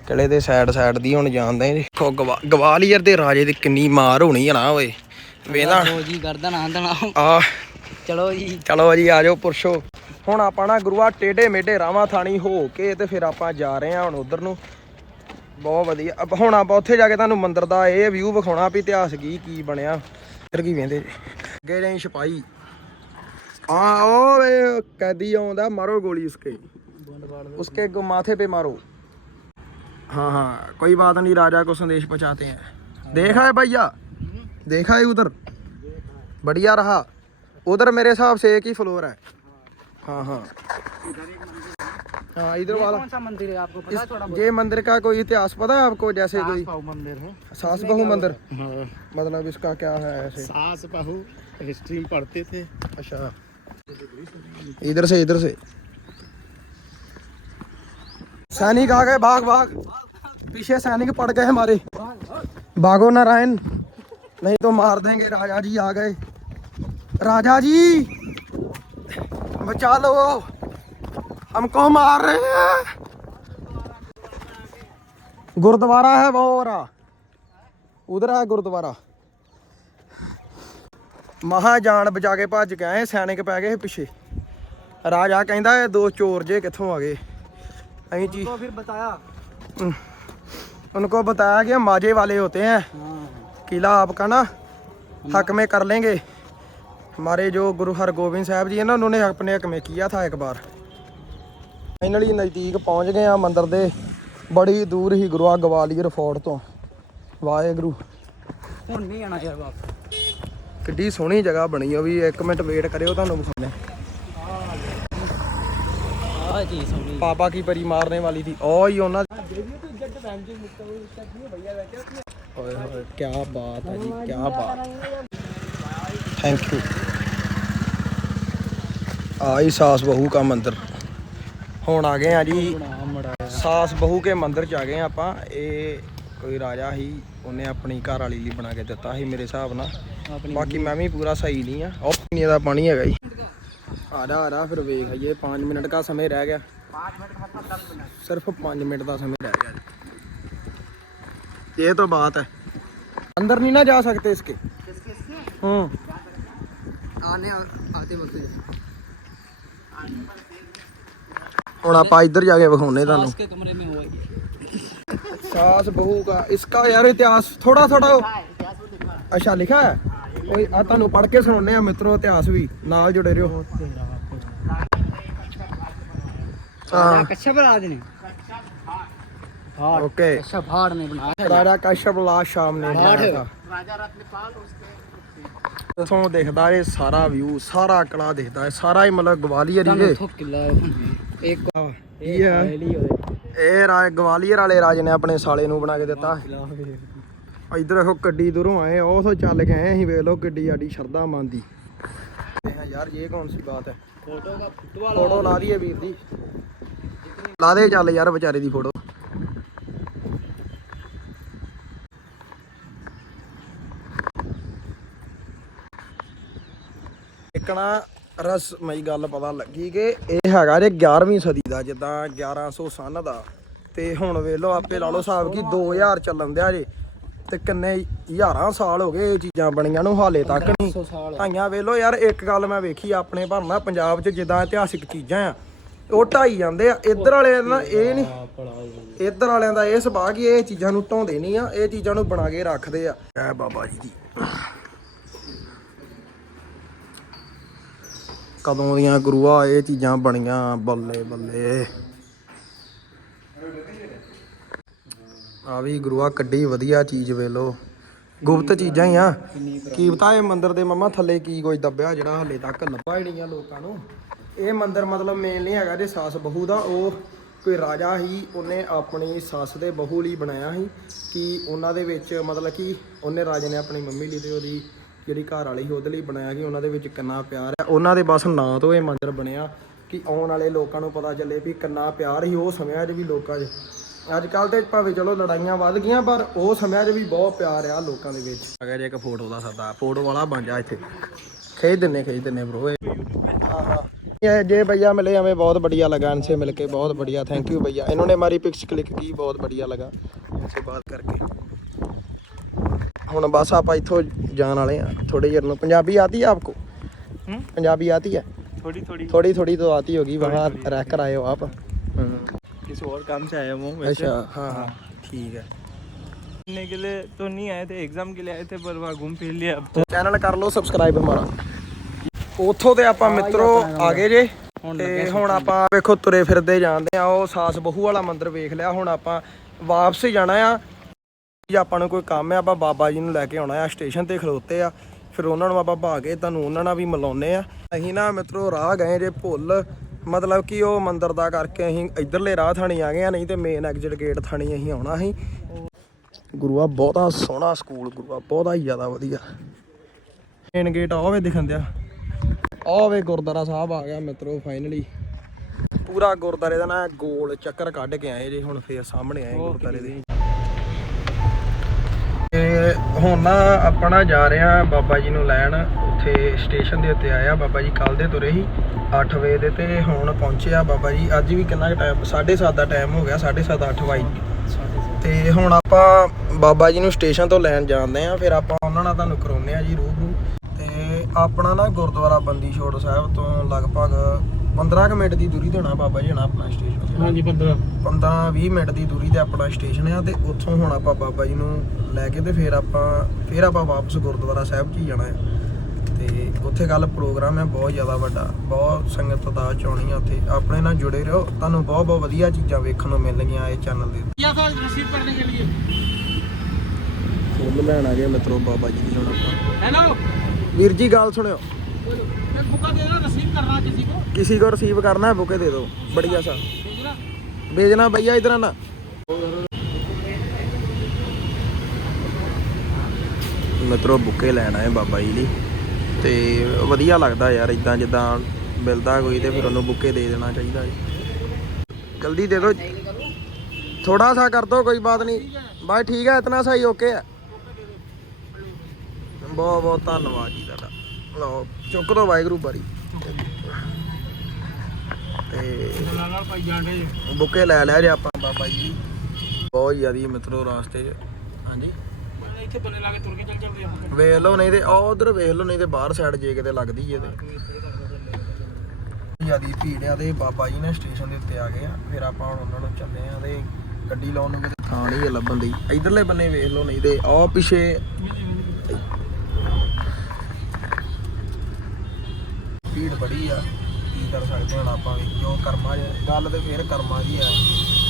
ਕਿਲੇ ਦੇ ਸਾਈਡ ਸਾਈਡ ਦੀ ਹੁਣ ਜਾਂਦੇ ਜੀ ਉਹ ਗਵਾ- ਗਵਾਲੀਅਰ ਦੇ ਰਾਜੇ ਦੀ ਕਿੰਨੀ ਮਾਰ ਹੋਣੀ ਆ ਨਾ ਓਏ। ਵੇਦਾ ਜੀ ਗਰਦਨ ਆਂਦਣਾ ਆ। ਚਲੋ ਜੀ। ਚਲੋ ਜੀ ਆ ਜਾਓ ਪੁਰਸ਼ੋ। ਹੁਣ ਆਪਾਂ ਨਾ ਗੁਰੂਆ ਟੇਢੇ ਮੇਢੇ ਰਾਵਾਂ ਥਾਣੀ ਹੋ ਕੇ ਤੇ ਫਿਰ ਆਪਾਂ ਜਾ ਰਹੇ ਹਾਂ ਹੁਣ ਉਧਰ ਨੂੰ। ਬਹੁਤ ਵਧੀਆ। ਹੁਣ ਆਪਾਂ ਉੱਥੇ ਜਾ ਕੇ ਤੁਹਾਨੂੰ ਮੰਦਿਰ ਦਾ ਇਹ ਵਿਊ ਵਿਖਾਉਣਾ ਵੀ ਇਤਿਹਾਸ ਕੀ ਕੀ ਬਣਿਆ। ਫਿਰ ਕੀ ਵੇਂਦੇ ਅੱਗੇ ਜਾਈ ਛਪਾਈ कैदी आंदा मारो गोली उसके उसके माथे पे मारो हाँ हाँ कोई बात नहीं राजा को संदेश पहुँचाते हैं देखा है भैया देखा है उधर बढ़िया रहा उधर मेरे हिसाब से एक ही फ्लोर है हाँ हाँ हाँ इधर वाला कौन सा मंदिर है आपको पता थोड़ा ये मंदिर का कोई इतिहास पता है आपको जैसे कोई मंदिर है सास बहु मंदिर मतलब इसका क्या है ऐसे सास बहु हिस्ट्री पढ़ते थे अच्छा इधर से इधर से। सैनिक आ गए, भाग भाग। पीछे सैनिक पड़ गए हमारे। भागो नारायण, नहीं तो मार देंगे। राजा जी आ गए। राजा जी, बचा लो। हमको मार रहे हैं। गुरुद्वारा है वो रहा उधर है गुरुद्वारा। ਮਹਾ ਜਾਨ ਬਚਾ ਕੇ ਭੱਜ ਕੇ ਆਏ ਸੈਨਿਕ ਪੈ ਗਏ ਸੀ ਪਿੱਛੇ ਰਾਜਾ ਕਹਿੰਦਾ ਇਹ ਦੋ ਚੋਰ ਜੇ ਕਿੱਥੋਂ ਆ ਗਏ ਅਸੀਂ ਜੀ फिर बताया उनको बताया कि हम माजे वाले होते हैं किला आपका ना हक में कर लेंगे हमारे जो गुरु हरगोबिंद साहब जी है ना उन्होंने अपने हक में किया था एक बार ਫਾਈਨਲੀ ਨਜ਼ਦੀਕ ਪਹੁੰਚ ਗਏ ਆ ਮੰਦਿਰ ਦੇ ਬੜੀ ਦੂਰ ਹੀ ਗੁਰੂਆ ਗਵਾਲੀਅਰ ਫੋਰਟ ਤੋਂ ਵਾਹਿਗੁਰੂ ਹੁਣ ਨਹੀਂ ਆਣਾ ਯਾਰ ਵਾਪਸ ਕਿੱਡੀ ਸੋਹਣੀ ਜਗ੍ਹਾ ਬਣੀ ਆ ਵੀ 1 ਮਿੰਟ ਵੇਟ ਕਰਿਓ ਤੁਹਾਨੂੰ ਵਿਖਾਉਂਦੇ ਆ। ਜੀ ਸੋਣੀ ਪਾਪਾ ਕੀ ਪਰੀ ਮਾਰਨੇ ਵਾਲੀ ਥੀ ਉਹ ਹੀ ਉਹਨਾਂ ਓਏ ਹੋਏ ਕੀ ਬਾਤ ਹੈ ਜੀ ਕੀ ਬਾਤ। ਥੈਂਕ ਯੂ ਆਈ ਸਾਸ ਬਹੂ ਕਾ ਮੰਦਿਰ। ਹੁਣ ਆ ਗਏ ਆ ਜੀ ਸਾਸ ਬਹੂ ਕੇ ਮੰਦਿਰ ਚ ਆ ਗਏ ਆਪਾਂ। ਇਹ ਕੋਈ ਰਾਜਾ ਹੀ ਉਹਨੇ ਆਪਣੀ ਘਰ ਵਾਲੀ ਲਈ ਬਣਾ ਕੇ ਦਿੱਤਾ ਸੀ ਮੇਰੇ ਹਿਸਾਬ ਨਾਲ ਆਪਣੀ ਬਾਕੀ ਮੈਂ ਵੀ ਪੂਰਾ ਸਹੀ ਨਹੀਂ ਆ ਉਹ ਪੀਣੇ ਦਾ ਪਾਣੀ ਹੈਗਾ ਜੀ ਆ ਜਾ ਆ ਜਾ ਫਿਰ ਵੇਖ ਆਈਏ 5 ਮਿੰਟ ਦਾ ਸਮੇਂ ਰਹਿ ਗਿਆ 5 ਮਿੰਟ ਮਤਲਬ ਸਿਰਫ 5 ਮਿੰਟ ਦਾ ਸਮੇਂ रह गया जी ये तो बात है अंदर नहीं ना जा सकते इसके हम्म ਆਨੇ ਆਤੇ ਵਕਤ ਹੁਣ ਆਪਾਂ ਇੱਧਰ ਜਾ ਕੇ ਵਿਖਾਉਨੇ ਤੁਹਾਨੂੰ के कमरे में हुआ ये सास बहू का इसका यार इतिहास थोड़ा थोड़ा अच्छा लिखा है कोई आ ਤੁਹਾਨੂੰ ਪੜ੍ਹ ਕੇ ਸੁਣਾਉਨੇ ਆ ਮਿੱਤਰੋ ਇਤਿਹਾਸ ਵੀ ਨਾਲ ਜੁੜੇ ਰਹੋ ਹਾਂ कच्छप राज ने ओके कच्छप भाड़ ने बनाया ਰਾਜਾ ਕਸ਼ਪ ਲਾ ਸ਼ਾਮ ਨੇ ਬਣਾਇਆ ਥਾ ਇਥੋਂ ਦਿਖਦਾ ਇਹ ਸਾਰਾ ਵਿਊ ਸਾਰਾ ਕਲਾ ਦਿਖਦਾ ਹੈ ਸਾਰਾ ਹੀ ਮਤਲਬ ਗਵਾਲੀਅਰ ਹੀ ਤੁਹਾਨੂੰ ਇਹ ਥੋਕ ਕਿਲਾ ਇੱਕ ਇਹ ਹੈ ਪਹਿਲੀ ਹੋਏ ਇਹ ਰਾਜ ਗਵਾਲੀਅਰ ਵਾਲੇ ਰਾਜ ਨੇ ਆਪਣੇ ਸਾਲੇ ਨੂੰ ਬਣਾ ਕੇ ਦਿੱਤਾ। ਇਧਰ ਇਹੋ ਗੱਡੀ ਦੂਰੋਂ ਆਏ ਉਹ ਤੋਂ ਚੱਲ ਕੇ ਆਏ ਅਸੀਂ ਵੇਖ ਲਓ ਕਿੱਡੀ ਆਡੀ ਸ਼ਰਦਾ ਮੰਦੀ ਬਾਤ ਹੈ? ਫੋਟੋ ਲਾ ਦੀ। ਲਾ ਦੇ ਚੱਲ ਯਾਰ ਵਿਚਾਰੇ ਦੀ ਫੋਟੋ। ਇੱਕ ਨਾ ਰਸਮਈ ਗੱਲ ਪਤਾ ਲੱਗੀ ਕਿ ਇਹ ਹੈਗਾ ਜੇ 11ਵੀਂ ਸਦੀ ਦਾ ਜਿੱਦਾਂ 1100 ਸਨ ਦਾ। ਤੇ ਹੁਣ ਵੇਖ ਲਓ ਆਪੇ ਲਾ ਲਓ ਹਿਸਾਬ ਕੀ 2000 ਚੱਲਣ ਦਿਆ ਜੇ। ਤੇ ਕਿੰਨੇ ਹਜ਼ਾਰਾਂ ਸਾਲ ਹੋ ਗਏ ਇਹ ਚੀਜ਼ਾਂ ਬਣੀਆਂ ਨੂੰ ਹਾਲੇ ਤੱਕ ਨਹੀਂ। 100 ਸਾਲ। ਭਾਈਆਂ ਵੇਲੋ ਯਾਰ ਇੱਕ ਗੱਲ ਮੈਂ ਵੇਖੀ ਆਪਣੇ ਭਰਨਾ ਪੰਜਾਬ 'ਚ ਜਿੱਦਾਂ ਇਤਿਹਾਸਿਕ ਚੀਜ਼ਾਂ ਆ ਉਹ ਢਾਈ ਜਾਂਦੇ ਆ। ਇੱਧਰ ਵਾਲੇ ਨਾ ਇਹ ਨਹੀਂ ਇੱਧਰ ਵਾਲਿਆਂ ਦਾ ਇਹ ਸੁਭਾਅ ਕਿ ਇਹ ਚੀਜ਼ਾਂ ਨੂੰ ਢਾਉਂਦੇ ਨਹੀਂ ਆ ਇਹ ਚੀਜ਼ਾਂ ਨੂੰ ਬਣਾ ਕੇ ਰੱਖਦੇ ਆ। ਐ ਬਾਬਾ ਜੀ ਦੀ। ਕਦੋਂ ਦੀਆਂ ਗੁਰੂਆ, ਇਹ ਚੀਜ਼ਾਂ ਬਣੀਆਂ ਬੱਲੇ ਬੱਲੇ। ਆ ਵੀ ਗੁਰੂਆ ਕੱਢੀ ਵਧੀਆ ਚੀਜ਼ ਵੇਲੋ ਗੁਪਤ ਚੀਜ਼ਾਂ ਹੀ ਆ। ਕੀ ਪਤਾ ਇਹ ਮੰਦਿਰ ਦੇ ਮਮਾ ਥੱਲੇ ਕੀ ਕੋਈ ਦੱਬਿਆ, ਜਿਹੜਾ ਹਲੇ ਤੱਕ ਲੱਭਾ ਹੀ ਨਹੀਂ ਆ ਲੋਕਾਂ ਨੂੰ। ਇਹ ਮੰਦਿਰ ਮਤਲਬ ਮੇਨਲੀ ਹੈਗਾ ਜੇ ਸੱਸ ਬਹੂ ਦਾ। ਉਹ ਕੋਈ ਰਾਜਾ ਹੀ, ਉਹਨੇ ਆਪਣੀ ਸੱਸ ਦੇ ਬਹੂ ਲਈ ਬਣਾਇਆ ਸੀ। ਕਿ ਉਹਨਾਂ ਦੇ ਵਿੱਚ ਮਤਲਬ ਕਿ ਉਹਨੇ ਰਾਜੇ ਨੇ ਆਪਣੀ ਮੰਮੀ ਲਈ ਤੇ ਉਹਦੀ ਜਿਹੜੀ ਘਰ ਵਾਲੀ ਸੀ ਉਹਦੇ ਲਈ ਬਣਾਇਆ ਕਿ ਉਹਨਾਂ ਦੇ ਵਿੱਚ ਕਿੰਨਾ ਪਿਆਰ ਹੈ। ਉਹਨਾਂ ਦੇ ਬਸ ਨਾਂ ਤੋਂ ਇਹ ਮੰਦਰ ਬਣਿਆ ਕਿ ਆਉਣ ਵਾਲੇ ਲੋਕਾਂ ਨੂੰ ਪਤਾ ਚੱਲੇ ਵੀ ਕਿੰਨਾ ਪਿਆਰ ਸੀ ਉਹ ਸਮਿਆਂ 'ਚ ਵੀ ਲੋਕਾਂ 'ਚ। ਅੱਜ ਕੱਲ ਤੇ ਭਾਵੇਂ ਚਲੋ ਲੜਾਈਆਂ ਵੱਧ ਗਈਆਂ ਪਰ ਉਹ ਸਮਿਆਂ 'ਚ ਵੀ ਬਹੁਤ ਪਿਆਰ ਆ ਲੋਕਾਂ ਦੇ ਵਿੱਚ। ਅਗਰ ਇੱਕ ਫੋਟੋ ਦਾ ਸੱਦਾ। ਫੋਟੋ ਵਾਲਾ ਬਣ ਜਾ ਇੱਥੇ। ਖੇਚ ਦਿੰਨੇ ਖੇਚ ਦਿੰਨੇ ਬ్రో ਇਹ। ਜੇ ਭਈਆ ਮਿਲੇ हमें बहुत बढ़िया लगा इनसे मिलके बहुत बढ़िया थैंक यू भैया इन्होंने हमारी पिक्स क्लिक की बहुत बढ़िया लगा इनसे बात ਕਰਕੇ। ਹੁਣ ਬਸ ਆਪਾਂ ਇੱਥੋਂ ਜਾਣ ਵਾਲੇ ਆ ਥੋੜੇ ਜਿਹੇ ਨੂੰ ਪੰਜਾਬੀ ਆਤੀ ਹੈ ਆਪਕੋ हम्म? पंजाबी आती है थोड़ी थोड़ी थोड़ी थोड़ी तो आती होगी वहाँ रह कर आए हो आप हम्म, किसी और काम से आया हूँ वैसे अच्छा हाँ हाँ ठीक है पढ़ने के लिए तो नहीं आए थे एग्जाम के लिए आए थे पर वहाँ घूम फिर लिया अब तो ਚੈਨਲ ਕਰ ਲਓ ਸਬਸਕ੍ਰਾਈਬ ਹਮਾਰਾ ਉਥੋਂ ਤੇ ਆਪਾਂ ਮਿੱਤਰੋ ਆ ਗਏ ਜੇ ਤੇ ਹੁਣ ਆਪਾਂ ਵੇਖੋ ਤੁਰੇ ਫਿਰਦੇ ਜਾਂਦੇ ਆ ਉਹ ਸਾਸ ਬਹੂ ਵਾਲਾ ਮੰਦਿਰ ਵੇਖ ਲਿਆ ਹੁਣ ਆਪਾਂ ਵਾਪਸ ਹੀ ਜਾਣਾ ਆ ਜੇ ਆਪਾਂ ਨੂੰ ਕੋਈ ਕੰਮ ਹੈ ਆਪਾਂ ਬਾਬਾ ਜੀ ਨੂੰ ਲੈ ਕੇ ਆਉਣਾ ਆ, ਸਟੇਸ਼ਨ ਤੇ ਖਲੋਤੇ ਆ, ਫਿਰ ਉਹਨਾਂ ਨੂੰ ਆਪਾਂ ਭਾ ਕੇ ਤੁਹਾਨੂੰ ਉਹਨਾਂ ਨਾਲ ਵੀ ਮਿਲਾਉਨੇ ਆ। ਅਸੀਂ ਨਾ ਮਿੱਤਰੋ ਰਾਹ ਗਏ ਜੇ ਭੁੱਲ, ਮਤਲਬ ਕਿ ਉਹ ਮੰਦਿਰ ਦਾ ਕਰਕੇ ਅਸੀਂ ਇਧਰਲੇ ਰਾਹ ਥਾਣੀ ਆ ਗਏ ਆ, ਨਹੀਂ ਤੇ ਮੇਨ ਐਗਜ਼ਿਟ ਗੇਟ ਥਾਣੀ ਅਸੀਂ ਆਉਣਾ ਸੀ। ਗੁਰੂਆ ਬਹੁਤਾ ਸੋਹਣਾ ਸਕੂਲ ਗੁਰੂਆ ਬਹੁਤਾ ਹੀ ਜ਼ਿਆਦਾ ਵਧੀਆ। ਮੇਨ ਗੇਟ ਆਵੇ ਦਿਖਣ ਦਿਆ। ਆਵੇ ਵੇ ਗੁਰਦੁਆਰਾ ਸਾਹਿਬ ਆ ਗਿਆ ਮਿੱਤਰੋ ਫਾਈਨਲੀ ਪੂਰਾ ਗੁਰਦੁਆਰੇ ਦਾ ਨਾ ਗੋਲ ਚੱਕਰ ਕੱਢ ਕੇ ਆਏ ਜੇ, ਹੁਣ ਫੇਰ ਸਾਹਮਣੇ ਆਏ ਗੁਰਦੁਆਰੇ ਦੇ। ਤੇ ਹੁਣ ਨਾ ਆਪਣਾ ਜਾ ਰਿਹਾ ਬਾਬਾ ਜੀ ਨੂੰ ਲੈਣ। ਉੱਥੇ ਸਟੇਸ਼ਨ ਦੇ ਉੱਤੇ ਆਇਆ ਬਾਬਾ ਜੀ ਕੱਲ ਦੇ ਤੁਰੇ ਸੀ 8 ਵਜੇ ਦੇ ਤੇ ਹੁਣ ਪਹੁੰਚਿਆ ਬਾਬਾ ਜੀ। ਅੱਜ ਵੀ ਕਿੰਨਾ ਟਾਈਮ 7:30 ਦਾ ਟਾਈਮ ਹੋ ਗਿਆ 7:30 8 ਵਜੇ ਤੇ ਹੁਣ ਆਪਾਂ ਬਾਬਾ ਜੀ ਨੂੰ ਸਟੇਸ਼ਨ ਤੋਂ ਲੈਣ ਜਾਂਦੇ ਆ ਫਿਰ ਆਪਾਂ ਉਹਨਾਂ ਨਾਲ ਤੁਹਾਨੂੰ ਕਰਾਉਂਦੇ ਆ ਜੀ ਰੂਬਰੂ। ਤੇ ਆਪਣਾ ਨਾ ਗੁਰਦੁਆਰਾ ਬੰਦੀ ਛੋੜ ਸਾਹਿਬ ਤੋਂ ਲਗਭਗ 15 ਮਿੰਟ ਦੀ ਦੂਰੀ ਤੇ ਹੋਣਾ ਬਾਬਾ ਜੀ ਹਣਾ ਆਪਣਾ ਸਟੇਸ਼ਨ ਹਾਂਜੀ 15 15 20 ਮਿੰਟ ਦੀ ਦੂਰੀ ਤੇ ਆਪਣਾ ਸਟੇਸ਼ਨ ਆ ਤੇ ਉੱਥੋਂ ਹੁਣ ਆਪਾਂ ਬਾਬਾ ਜੀ ਨੂੰ ਲੈ ਕੇ ਤੇ ਫਿਰ ਆਪਾਂ ਫਿਰ ਆਪਾਂ ਵਾਪਸ ਗੁਰਦੁਆਰਾ ਸਾਹਿਬ ਕੀ ਜਾਣਾ ਹੈ। ਤੇ ਉੱਥੇ ਕੱਲ ਪ੍ਰੋਗਰਾਮ ਹੈ ਬਹੁਤ ਜ਼ਿਆਦਾ ਵੱਡਾ ਬਹੁਤ ਸੰਗਤ ਦਾ ਚੌਣੀ ਆ ਉੱਥੇ। ਆਪਣੇ ਨਾਲ ਜੁੜੇ ਰਹੋ ਤੁਹਾਨੂੰ ਬਹੁਤ ਬਹੁਤ ਵਧੀਆ ਚੀਜ਼ਾਂ ਵੇਖਣ ਨੂੰ ਮਿਲਣਗੀਆਂ ਇਹ ਚੈਨਲ ਦੇ ਕੀ ਆ ਗਏ ਮਿੱਤਰੋ ਬਾਬਾ ਜੀ ਦੀ ਹੁਣ ਆਪਾਂ। ਹੈਲੋ। ਵੀਰ ਜੀ ਗੱਲ ਸੁਣਿਓ। मैं बुका दे रहा रिसीव करना किसी को किसी को रिसीव करना है बुके दे दो बढ़िया सा भेजना भैया इधर आना ਮਿੱਤਰੋ ਬੁੱਕੇ ਲੈਣ ਆਏ ਬਾਬਾ ਜੀ ਲਈ ਤੇ ਵਧੀਆ ਲੱਗਦਾ ਯਾਰ ਇਦਾਂ ਜਿੱਦਾਂ ਮਿਲਦਾ ਕੋਈ ਤੇ ਫਿਰ ਉਹਨੂੰ ਬੁੱਕੇ ਦੇ ਦੇਣਾ ਚਾਹੀਦਾ ਜੀ ਜਲਦੀ ਦੇ ਦਿਓ ਥੋੜਾ ਸਾ ਕਰ ਦੋ ਕੋਈ ਬਾਤ ਨਹੀਂ ਬਸ ਠੀਕ ਹੈ ਇਤਨਾ ਸਹੀ ਓਕੇ ਹੈ ਬਹੁਤ ਬਹੁਤ ਧੰਨਵਾਦ ਜੀ ਤੁਹਾਡਾ ਲਓ ਚੁੱਕ ਦੋ ਵਾਇਗਰੂ ਬਾਰੀ। ਤੇ ਬੁੱਕੇ ਲੈ ਲਿਆ ਜੇ ਆਪਾਂ ਬਾਬਾ ਜੀ। ਬਹੁਤ ਜ਼ਿਆਦੀ ਮਿੱਤਰੋ ਰਾਸਤੇ ਹਾਂਜੀ? ਇੱਥੇ ਬੰਨੇ ਲਾ ਕੇ ਤੁਰ ਕੇ ਚੱਲ ਜਾਂਦੇ ਆ ਵੇਖ ਲਓ ਨਹੀਂ ਤੇ ਉਧਰ ਵੇਖ ਲਓ ਨਹੀਂ ਤੇ ਬਾਹਰ ਸਾਈਡ ਜੇ ਕਿਤੇ ਲੱਗਦੀ ਏ ਤੇ। ਜਿਆਦੀ ਭੀੜ ਆ ਤੇ ਬਾਬਾ ਜੀ ਨੇ ਸਟੇਸ਼ਨ ਦੇ ਉੱਤੇ ਆ ਗਏ ਆ। ਫਿਰ ਆਪਾਂ ਹੁਣ ਉਹਨਾਂ ਨੂੰ ਚੱਲੇ ਆ ਤੇ ਗੱਡੀ ਲਾਉਣ ਨੂੰ ਕਿਤੇ ਥਾਂ ਨਹੀਂ ਲੱਭਣ ਲਈ ਇਧਰਲੇ ਬੰਨੇ ਵੇਖ ਲਓ ਨਹੀਂ ਤੇ ਉਹ ਪਿਛੇ ਭੀੜ ਬੜੀ ਆ, ਕੀ ਕਰ ਸਕਦੇ ਹੁਣ ਆਪਾਂ ਵੀ, ਜੋ ਕਰਮਾਂ ਗੱਲ ਤੇ ਫੇਰ ਕਰਮਾ ਦੀ ਆ।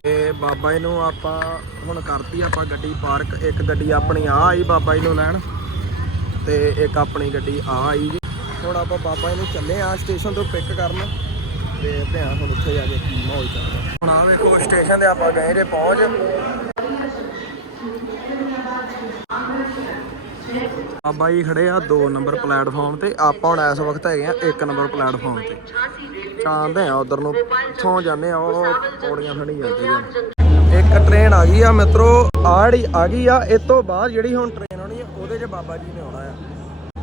ਤੇ ਬਾਬਾ ਜੀ ਨੂੰ ਆਪਾਂ ਹੁਣ ਕਰਤੀ ਆਪਾਂ ਗੱਡੀ ਪਾਰਕ ਇੱਕ ਗੱਡੀ ਆਪਣੀ ਆ ਆਈ ਬਾਬਾ ਜੀ ਨੂੰ ਲੈਣ, ਤੇ ਇੱਕ ਆਪਣੀ ਗੱਡੀ ਆ ਆਈ ਜੀ। ਹੁਣ ਆਪਾਂ ਬਾਬਾ ਜੀ ਨੂੰ ਚੱਲੇ ਆ ਸਟੇਸ਼ਨ ਤੋਂ ਪਿਕ ਕਰਨ ਤੇ ਆ ਹੁਣ ਉੱਥੇ ਜਾ ਕੇ ਕੀ ਮਾਹੌਲ ਚੱਲਦਾ ਹੁਣ ਆ ਵੇਖੋ ਸਟੇਸ਼ਨ ਤੇ ਆਪਾਂ ਗਏ ਜੇ ਪਹੁੰਚ। ਬਾਬਾ ਜੀ ਖੜੇ ਆ 2 ਨੰਬਰ ਪਲੇਟਫਾਰਮ ਤੇ। ਆਪਾਂ ਹੁਣ ਇਸ ਵਕਤ ਹੈਗੇ ਆ 1 ਨੰਬਰ ਪਲੇਟਫਾਰਮ ਤੇ। ਚਾਂਦੇ ਆ ਉਧਰ ਨੂੰ ਇੱਥੋਂ ਜਾਂਦੇ ਆ, ਉਹ ਪੌੜੀਆਂ ਖੜੀ ਜਾਂਦੇ ਆ ਇੱਕ ਟ੍ਰੇਨ ਆ ਗਈ ਆ ਮਿੱਤਰੋ ਆੜੀ ਆ ਗਈ ਆ ਇਸ ਤੋਂ ਬਾਅਦ ਜਿਹੜੀ ਹੁਣ ਟ੍ਰੇਨ ਆਉਣੀ ਆ, ਉਹਦੇ 'ਚ ਬਾਬਾ ਜੀ ਨੇ ਆਉਣਾ ਆ।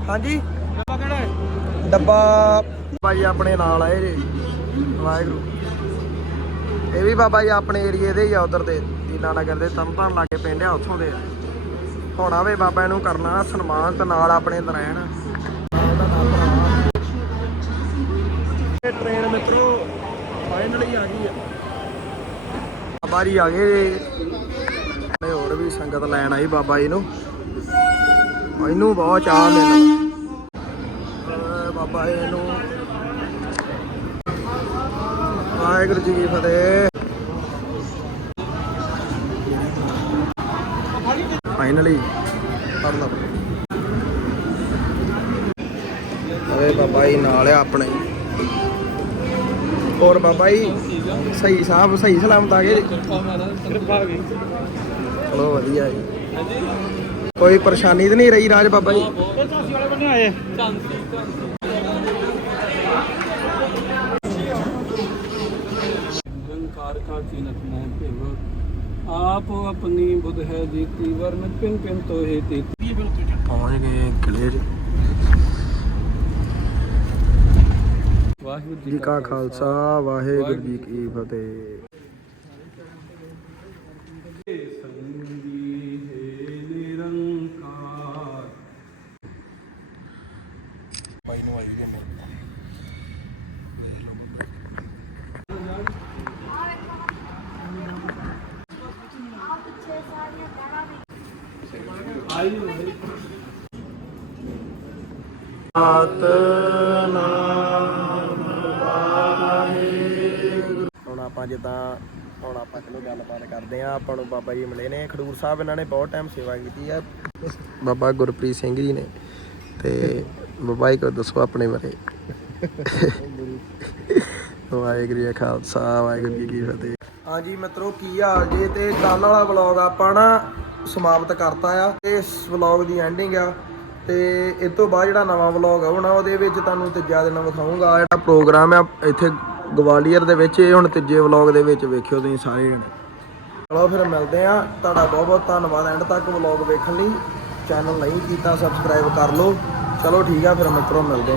ਹਾਂਜੀ? ਡੱਬਾ ਬਾਬਾ ਜੀ ਆਪਣੇ ਨਾਲ ਆਏ ਜੀ। ਵਾਹਿਗੁਰੂ। ਇਹ ਵੀ ਬਾਬਾ ਜੀ ਆਪਣੇ ਏਰੀਏ ਦੇ ਹੀ ਆ ਉਧਰ ਦੇ। ਦੀਨਾ ਨਗਰ ਦੇ ਤੰਪਾਂ ਲਾਗੇ ਪਿੰਡ ਆ, ਉੱਥੋਂ ਦੇ ਆ। ਹੁਣ ਆਵੇ ਬਾਬਾ ਨੂੰ ਕਰਨਾ ਸਨਮਾਨ ਤੇ ਨਾਲ ਆਪਣੇ ਨਰਾਇਣ ਇਹ ਟ੍ਰੇਨ ਮਿੱਤਰੋ ਫਾਈਨਲੀ ਆ ਗਈ ਆ। ਬਾਬਾ ਜੀ ਆ ਗਏ। ਤੇ ਹੋਰ ਵੀ ਸੰਗਤ ਲੈਣ ਆਈ ਬਾਬਾ ਜੀ ਨੂੰ। ਇਹਨੂੰ ਬਹੁਤ ਚਾਹ ਮਿਲ ਬਾਬਾ ਜੀ ਨੂੰ। ਵਾਹਿਗੁਰੂ ਜੀ ਕੀ ਫਤਿਹ। ਫਾਈਨਲੀ ਪੜ ਲਾ। ਅਰੇ ਬਾਬਾ ਜੀ ਨਾਲ ਆ ਆਪਣੇ। ਹੋਰ ਬਾਬਾ ਜੀ ਸਹੀ ਸਾਹਿਬ ਸਹੀ ਸਲਾਮਤ ਆ ਗਏ ਜੀ। ਕਿਰਪਾ ਵੀ ਚਲੋ ਵਧੀਆ ਜੀ। ਕੋਈ ਪਰੇਸ਼ਾਨੀ ਤਾਂ ਨਹੀਂ ਰਹੀ ਰਾਜ ਬਾਬਾ ਜੀ? ਨਿਰੰਕਾਰ ਕਾ ਚੀਨਤ ਮੈਂ ਭਿਵ ਆਪ ਆਪਣੀ ਬੁੱਧ ਹੈ ਜੀਤੀ ਵਰਨ ਪਿੰਨ ਪਿੰਨ ਤੋਹੇ ਤੀਤੀ। ਪਹੁੰਚ ਗਏ ਕਿਲੇ ਵਾਹਿਗੁਰੂ ਜੀ ਕਾ ਖਾਲਸਾ ਵਾਹਿਗੁਰੂ ਜੀ ਕੀ ਫਤਿਹ ਸੰਗੀ ਹੈ ਨਿਰੰਕਾਰ ਬਾਈ ਨੂੰ ਆਈ ਦੇ ਸਤਨਾਮ ਵਾਹਿਗੁਰੂ ਹੁਣ ਆਪਾਂ ਜਿੱਦਾਂ ਹੁਣ ਆਪਾਂ ਚਲੋ ਗੱਲਬਾਤ ਕਰਦੇ ਆ ਆਪਾਂ ਨੂੰ ਬਾਬਾ ਜੀ ਮਿਲੇ ਨੇ। ਖਡੂਰ ਸਾਹਿਬ ਇਹਨਾਂ ਨੇ ਬਹੁਤ ਟਾਈਮ ਸੇਵਾ ਕੀਤੀ ਆ। ਬਾਬਾ ਗੁਰਪ੍ਰੀਤ ਸਿੰਘ ਜੀ ਨੇ ਤੇ ਬਾਬਾ ਜੀ ਕੋ ਦੱਸੋ ਆਪਣੇ ਬਾਰੇ। ਵਾਹਿਗੁਰੂ ਜੀ ਕਾ ਖਾਲਸਾ, ਵਾਹਿਗੁਰੂ ਜੀ ਕੀ ਫਤਿਹ। ਹਾਂਜੀ ਮਿੱਤਰੋ, ਕੀ ਹਾਲ ਜੇ? ਤੇ ਕੱਲ ਵਾਲਾ ਵਲੌਗ ਆਪਾਂ ਨਾ ਸਮਾਪਤ ਕਰਤਾ ਆ। ਇਸ ਵਲੌਗ ਦੀ ਐਂਡਿੰਗ ਆ। ਤੇ ਇਸ ਤੋਂ ਬਾਅਦ ਜਿਹੜਾ ਨਵਾਂ ਵਲੌਗ ਆਉਣਾ ਉਹਦੇ ਵਿੱਚ ਤੁਹਾਨੂੰ ਤੀਜਾ ਦਿਨ ਵਿਖਾਉਂਗਾ ਜਿਹੜਾ ਪ੍ਰੋਗਰਾਮ ਆ, ਇੱਥੇ ਗਵਾਲੀਅਰ ਦੇ ਵਿੱਚ ਇਹ ਹੁਣ ਤੀਜੇ ਵਲੌਗ ਦੇ ਵਿੱਚ ਵੇਖਿਓ ਤੁਸੀਂ ਸਾਰੇ ਚਲੋ ਫਿਰ ਮਿਲਦੇ ਆ ਤੁਹਾਡਾ ਬਹੁਤ ਬਹੁਤ ਧੰਨਵਾਦ ਐਂਡ ਤੱਕ ਵਲੌਗ ਵੇਖਣ ਲਈ। ਚੈਨਲ ਨਹੀਂ ਕੀਤਾ ਸਬਸਕ੍ਰਾਈਬ ਕਰ ਲਓ। ਚਲੋ ਠੀਕ ਆ, ਫਿਰ ਮਿੱਤਰੋ, ਮਿਲਦੇ ਹਾਂ।